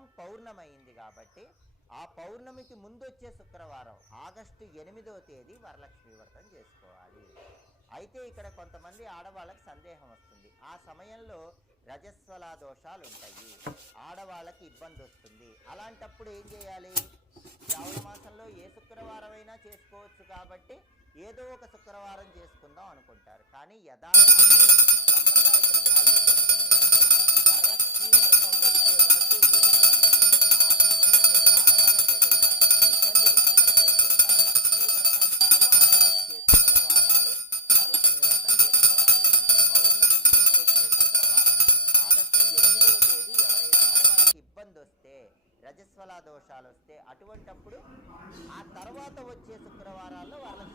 శుక్రవారం పౌర్ణమైంది కాబట్టి ఆ పౌర్ణమికి ముందు వచ్చే శుక్రవారం ఆగస్టు 8వ తేదీ వరలక్ష్మి వ్రతం చేసుకోవాలి. అయితే ఇక్కడ కొంతమంది ఆడవాళ్ళకి సందేహం వస్తుంది. ఆ సమయంలో రజస్వల దోషాలు ఉంటాయి, ఆడవాళ్ళకి ఇబ్బంది వస్తుంది. అలాంటప్పుడు ఏం చేయాలి? శ్రావణ మాసంలో ఏ శుక్రవారం అయినా చేసుకోవచ్చు కాబట్టి ఏదో ఒక శుక్రవారం చేసుకుందాం అనుకుంటారు. కానీ యథార్థ సంప్రదాయ గ్రంథాలు ఏం చెప్తున్నాయంటే వరలక్ష్మి వ్రతం వచ్చే వరకు వేచి చూసి ఆ సమయానికి ఆడవాళ్ళకి ఏదైనా ఇబ్బంది వచ్చినట్లయితే వరలక్ష్మి వ్రతం తర్వాత వచ్చే శుక్రవారాలు వరలక్ష్మి వ్రతం చేసుకోవాలి. అంటే పౌర్ణమికి ముందు వచ్చే శుక్రవారం ఆగస్టు 8వ తేదీ ఎవరైనా ఆడవాళ్ళకి ఇబ్బంది వస్తే, రజస్వల దోషాలు వస్తే అటువంటప్పుడు ఆ తర్వాత వచ్చే శుక్రవారాల్లో వరలక్ష్మి